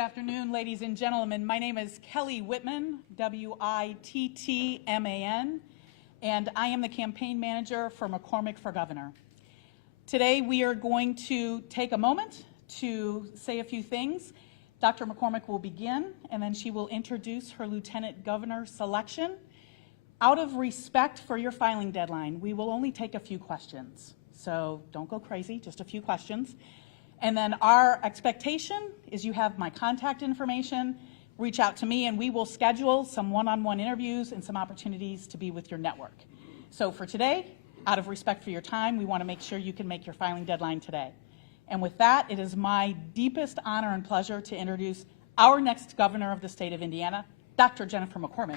afternoon, ladies and gentlemen. My name is Kelly Whitman, W-I-T-T-M-A-N, and I am the campaign manager for McCormick for Governor. Today we are going to take a moment to say a few things. Dr. McCormick will begin, and then she will introduce her Lieutenant Governor selection. Out of respect for your filing deadline, we will only take a few questions. So don't go crazy, just a few questions. And then our expectation is you have my contact information, reach out to me, and we will schedule some one-on-one interviews and some opportunities to be with your network. So for today, out of respect for your time, we want to make sure you can make your filing deadline today. And with that, it is my deepest honor and pleasure to introduce our next governor of the state of Indiana, Dr. Jennifer McCormick.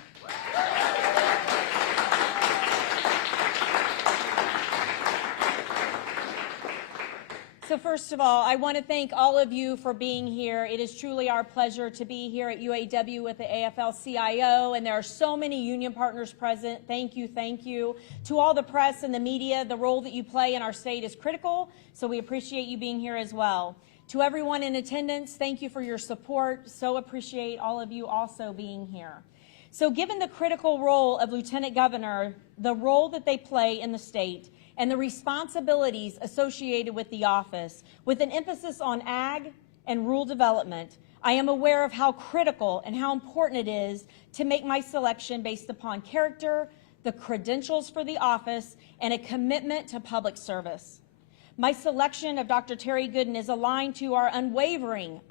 So first of all, I want to thank all of you for being here. It is truly our pleasure to be here at UAW with the AFL-CIO, and there are so many union partners present. Thank you, thank you. To all the press and the media, the role that you play in our state is critical, so we appreciate you being here as well. To everyone in attendance, thank you for your support. So appreciate all of you also being here. So given the critical role of Lieutenant Governor, the role that they play in the state, and the responsibilities associated with the office, with an emphasis on ag and rural development, I am aware of how critical and how important it is to make my selection based upon character, the credentials for the office, and a commitment to public service. My selection of Dr. Terry Gooden is aligned to our unwavering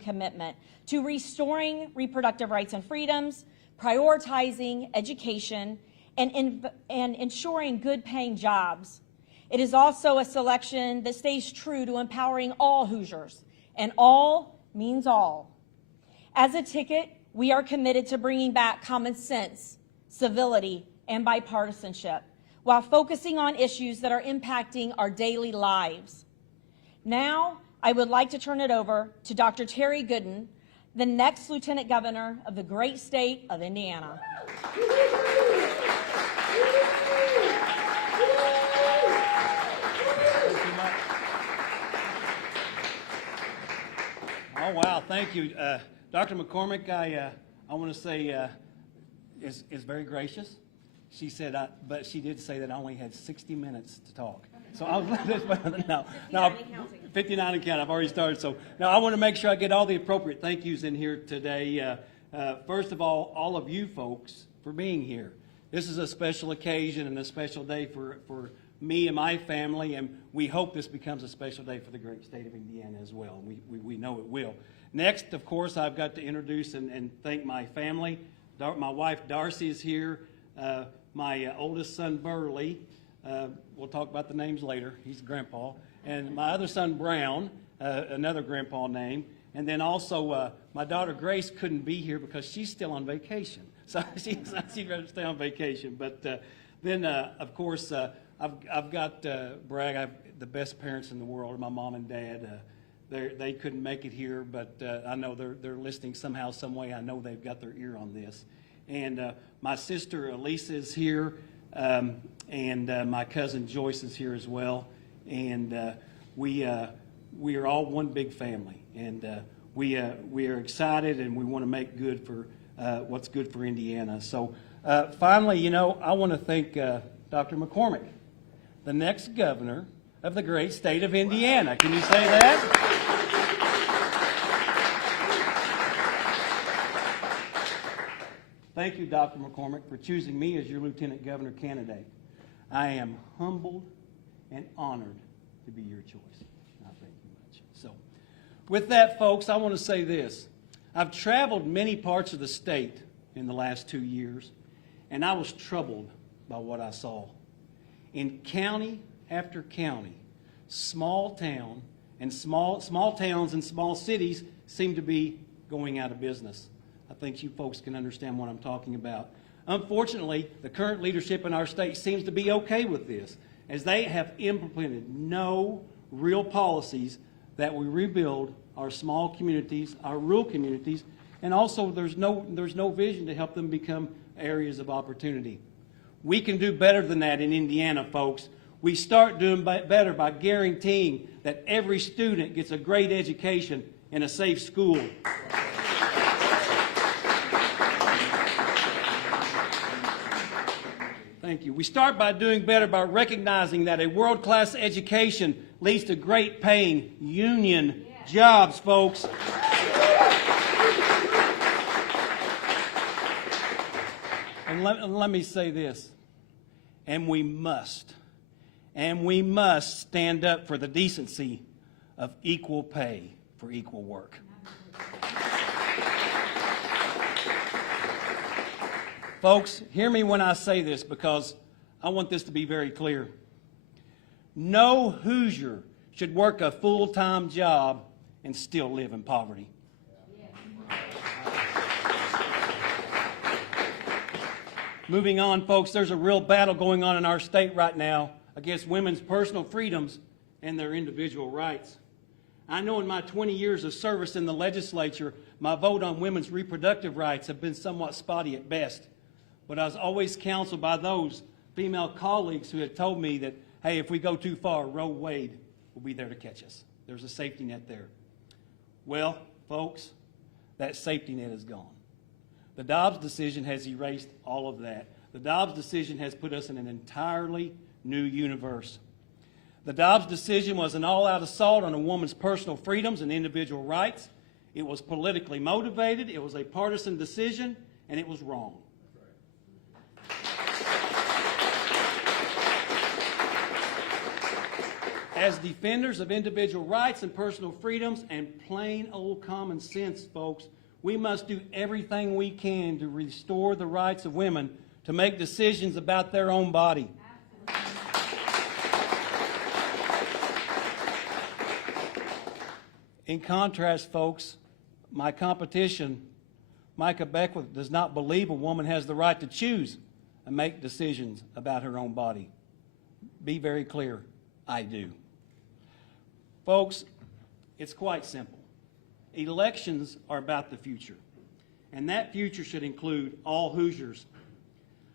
commitment to restoring reproductive rights and freedoms, prioritizing education, and ensuring good-paying jobs. It is also a selection that stays true to empowering all Hoosiers, and all means all. As a ticket, we are committed to bringing back common sense, civility, and bipartisanship, while focusing on issues that are impacting our daily lives. Now, I would like to turn it over to Dr. Terry Gooden, the next Lieutenant Governor of the great state of Indiana. Oh, wow, thank you. Dr. McCormick, I want to say is very gracious. She said, but she did say that I only had 60 minutes to talk. So I was no, 59 and counting. I've already started. So now I want to make sure I get all the appropriate thank yous in here today. First of all of you folks for being here. This is a special occasion and a special day for me and my family, and we hope this becomes a special day for the great state of Indiana as well. We know it will. Next, of course, I've got to introduce and thank my family. My wife Darcy is here. My oldest son Burley. We'll talk about the names later. He's grandpa. And my other son Brown, another grandpa name. And then also my daughter Grace couldn't be here because she's still on vacation. So she'd rather stay on vacation. But then, of course, I've got brag. I have the best parents in the world. My mom and dad. They couldn't make it here, but I know they're listening somehow, some way. I know they've got their ear on this. And my sister Elisa is here, and my cousin Joyce is here as well. And we are all one big family, and we are excited, and we want to make good for what's good for Indiana. So finally, I want to thank Dr. McCormick, the next governor of the great state of Indiana. Can you say that? Thank you, Dr. McCormick, for choosing me as your lieutenant governor candidate. I am humbled and honored to be your choice. I thank you much. So, with that, folks, I want to say this. I've traveled many parts of the state in the last 2 years, and I was troubled by what I saw. In county after county, small towns and small cities seem to be going out of business. I think you folks can understand what I'm talking about. Unfortunately, the current leadership in our state seems to be okay with this, as they have implemented no real policies that we rebuild our small communities, our rural communities, and also there's no vision to help them become areas of opportunity. We can do better than that in Indiana, folks. We start doing better by guaranteeing that every student gets a great education and a safe school. Thank you. We start by doing better by recognizing that a world-class education leads to great paying union jobs, folks. And let me say this, and we must stand up for the decency of equal pay for equal work. Folks, hear me when I say this, because I want this to be very clear. No Hoosier should work a full-time job and still live in poverty. Moving on, folks, there's a real battle going on in our state right now against women's personal freedoms and their individual rights. I know in my 20 years of service in the legislature, my vote on women's reproductive rights have been somewhat spotty at best. But I was always counseled by those female colleagues who had told me that, hey, if we go too far, Roe Wade will be there to catch us. There's a safety net there. Well, folks, that safety net is gone. The Dobbs decision has erased all of that. The Dobbs decision has put us in an entirely new universe. The Dobbs decision was an all-out assault on a woman's personal freedoms and individual rights. It was politically motivated, it was a partisan decision, and it was wrong. As defenders of individual rights and personal freedoms and plain old common sense, folks, we must do everything we can to restore the rights of women to make decisions about their own body. In contrast, folks, my competition, Micah Beckwith, does not believe a woman has the right to choose and make decisions about her own body. Be very clear, I do. Folks, it's quite simple. Elections are about the future, and that future should include all Hoosiers.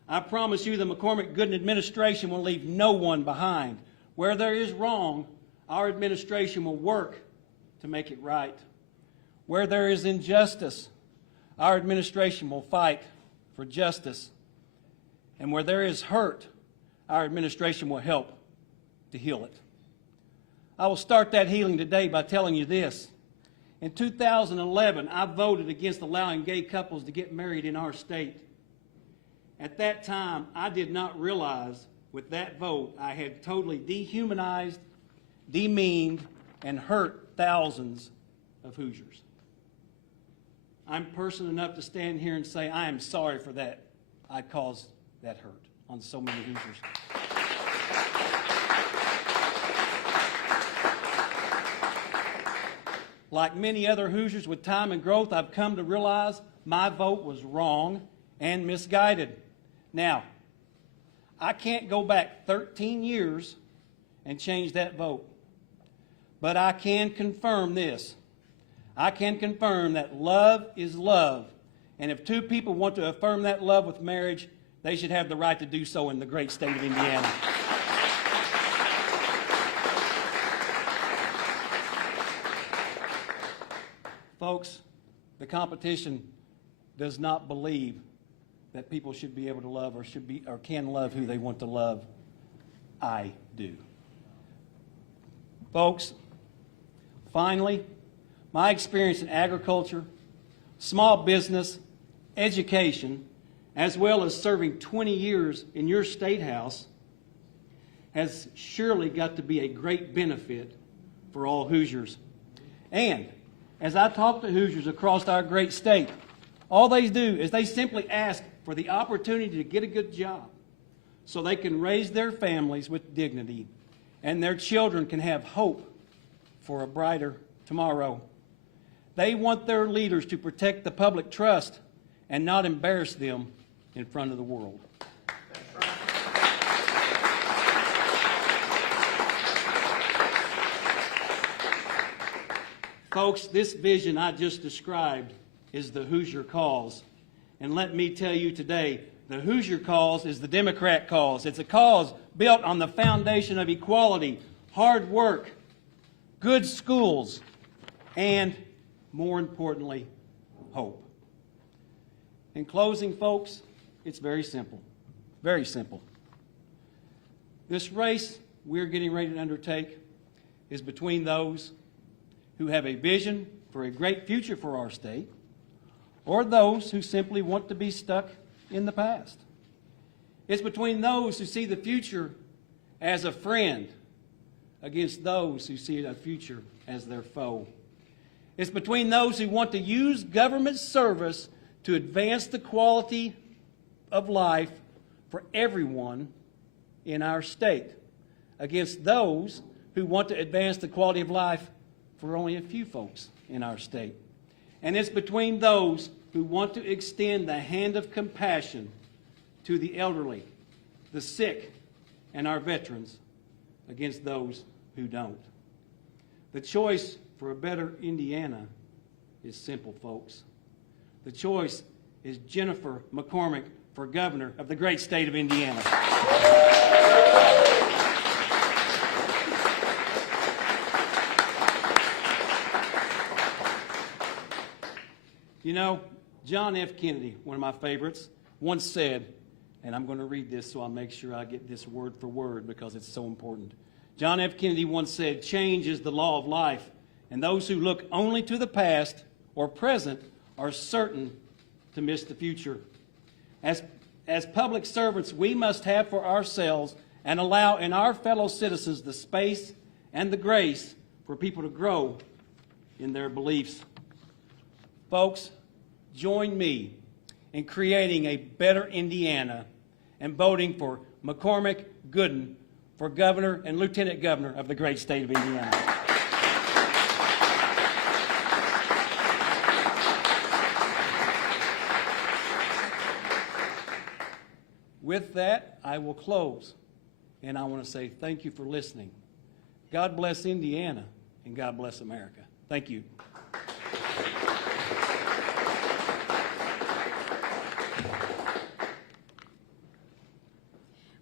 I promise you the McCormick Gooden administration will leave no one behind. Where there is wrong, our administration will work to make it right. Where there is injustice, our administration will fight for justice. And where there is hurt, our administration will help to heal it. I will start that healing today by telling you this. In 2011, I voted against allowing gay couples to get married in our state. At that time, I did not realize with that vote I had totally dehumanized, demeaned, and hurt thousands of Hoosiers. I'm person enough to stand here and say I am sorry for that. I caused that hurt on so many Hoosiers. Like many other Hoosiers with time and growth, I've come to realize my vote was wrong and misguided. Now, I can't go back 13 years and change that vote. But I can confirm this. I can confirm that love is love. And if two people want to affirm that love with marriage, they should have the right to do so in the great state of Indiana. Folks, the competition does not believe that people should be able to love or can love who they want to love. I do. Folks, finally, my experience in agriculture, small business, education, as well as serving 20 years in your state house, has surely got to be a great benefit for all Hoosiers. And as I talk to Hoosiers across our great state, all they do is they simply ask for the opportunity to get a good job so they can raise their families with dignity and their children can have hope for a brighter tomorrow. They want their leaders to protect the public trust and not embarrass them in front of the world. Folks, this vision I just described is the Hoosier cause. And let me tell you today, the Hoosier cause is the Democrat cause. It's a cause built on the foundation of equality, hard work, good schools, and more importantly, hope. In closing, folks, it's very simple. Very simple. This race we're getting ready to undertake is between those who have a vision for a great future for our state, or those who simply want to be stuck in the past. It's between those who see the future as a friend against those who see a future as their foe. It's between those who want to use government service to advance the quality of life for everyone in our state, against those who want to advance the quality of life for only a few folks in our state. And it's between those who want to extend the hand of compassion to the elderly, the sick, and our veterans, against those who don't. The choice for a better Indiana is simple, folks. The choice is Jennifer McCormick for governor of the great state of Indiana. You know, John F. Kennedy, one of my favorites, once said, and I'm going to read this so I'll make sure I get this word for word because it's so important. John F. Kennedy once said, "Change is the law of life, and those who look only to the past or present are certain to miss the future." As public servants, we must have for ourselves and allow in our fellow citizens the space and the grace for people to grow in their beliefs. Folks, join me in creating a better Indiana and voting for McCormick Gooden for governor and lieutenant governor of the great state of Indiana. With that, I will close, and I want to say thank you for listening. God bless Indiana, and God bless America. Thank you.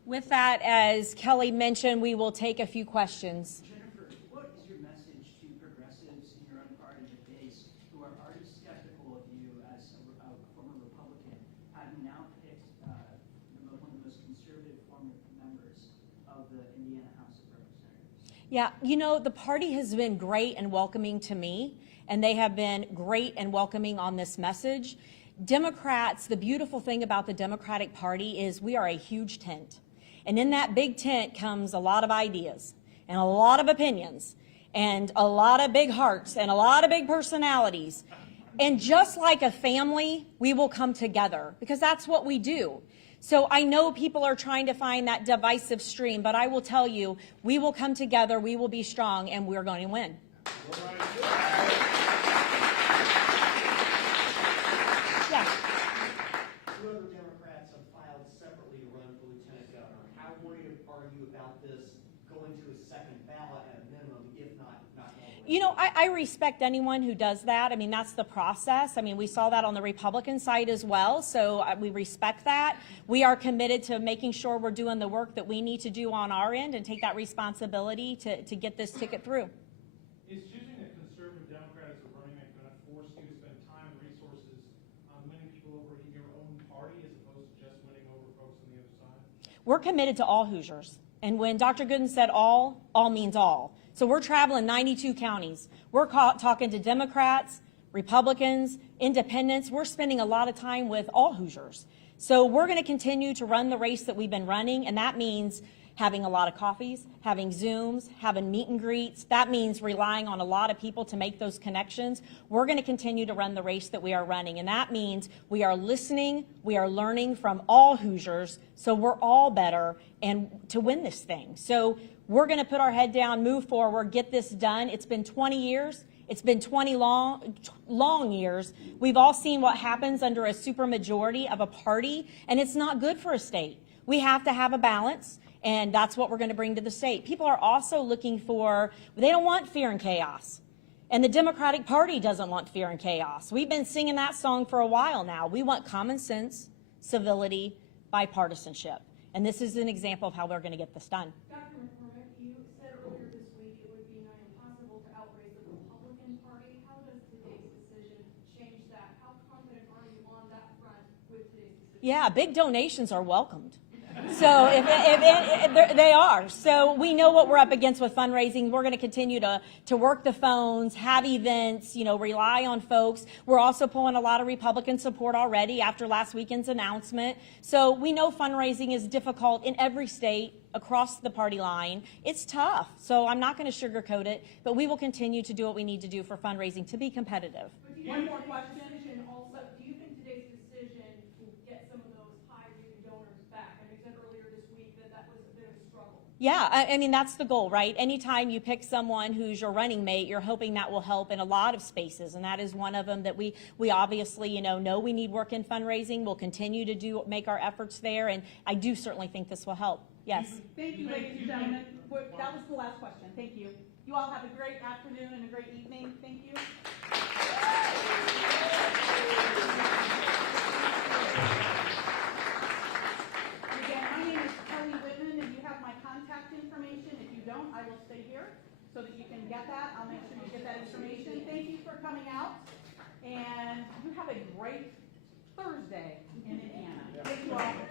With that, as Kelly mentioned, we will take a few questions. Jennifer, what is your message to progressives in your own party, the base, who are already skeptical of you as a former Republican, having now picked one of the most conservative former members of the Indiana House of Representatives? Yeah, you know, the party has been great and welcoming to me, and they have been great and welcoming on this message. Democrats, the beautiful thing about the Democratic Party is we are a huge tent. And in that big tent comes a lot of ideas and a lot of opinions and a lot of big hearts and a lot of big personalities. And just like a family, we will come together because that's what we do. So I know people are trying to find that divisive stream, but I will tell you, we will come together, we will be strong, and we're going to win. Yeah. Two other Democrats have filed separately to run for lieutenant governor. How worried are you about this going to a second ballot at a minimum, if not all the way? You know, I respect anyone who does that. I mean, that's the process. I mean, we saw that on the Republican side as well, so we respect that. We are committed to making sure we're doing the work that we need to do on our end and take that responsibility to get this ticket through. Is choosing a conservative Democrat as a running mate going to force you to spend time and resources on winning people over in your own party as opposed to just winning over folks on the other side? We're committed to all Hoosiers. And when Dr. Gooden said all means all. So we're traveling 92 counties. We're talking to Democrats, Republicans, independents. We're spending a lot of time with all Hoosiers. So we're going to continue to run the race that we've been running, and that means having a lot of coffees, having Zooms, having meet and greets. That means relying on a lot of people to make those connections. We're going to continue to run the race that we are running, and that means we are listening, we are learning from all Hoosiers, so we're all better and to win this thing. So we're going to put our head down, move forward, get this done. It's been 20 years. It's been 20 long years. We've all seen what happens under a supermajority of a party, and it's not good for a state. We have to have a balance, and that's what we're going to bring to the state. People are also looking for, they don't want fear and chaos. And the Democratic Party doesn't want fear and chaos. We've been singing that song for a while now. We want common sense, civility, bipartisanship. And this is an example of how we're going to get this done. Dr. McCormick, you said earlier this week it would be nigh impossible to outrace the Republican Party. How does today's decision Yeah, big donations are welcomed. So if they are. So we know what we're up against with fundraising. We're going to continue to work the phones, have events, rely on folks. We're also pulling a lot of Republican support already after last weekend's announcement. So we know fundraising is difficult in every state across the party line. It's tough. So I'm not going to sugarcoat it, but we will continue to do what we need to do for fundraising to be competitive. One more question. Also, do you think today's decision will get some of those high-rated donors back? I know you said earlier this week that was a bit of a struggle. Yeah, I mean, that's the goal, right? Anytime you pick someone who's your running mate, you're hoping that will help in a lot of spaces, and that is one of them that we obviously, know we need work in fundraising. We'll continue to make our efforts there, and I do certainly think this will help. Yes. Thank you, ladies and gentlemen. That was the last question. Thank you. You all have a great afternoon and a great evening. Thank you. Again, my name is Kelly Whitman, and you have my contact information. If you don't, I will stay here so that you can get that. I'll make sure you get that information. Thank you for coming out, and you have a great Thursday in Indiana. Thank you all.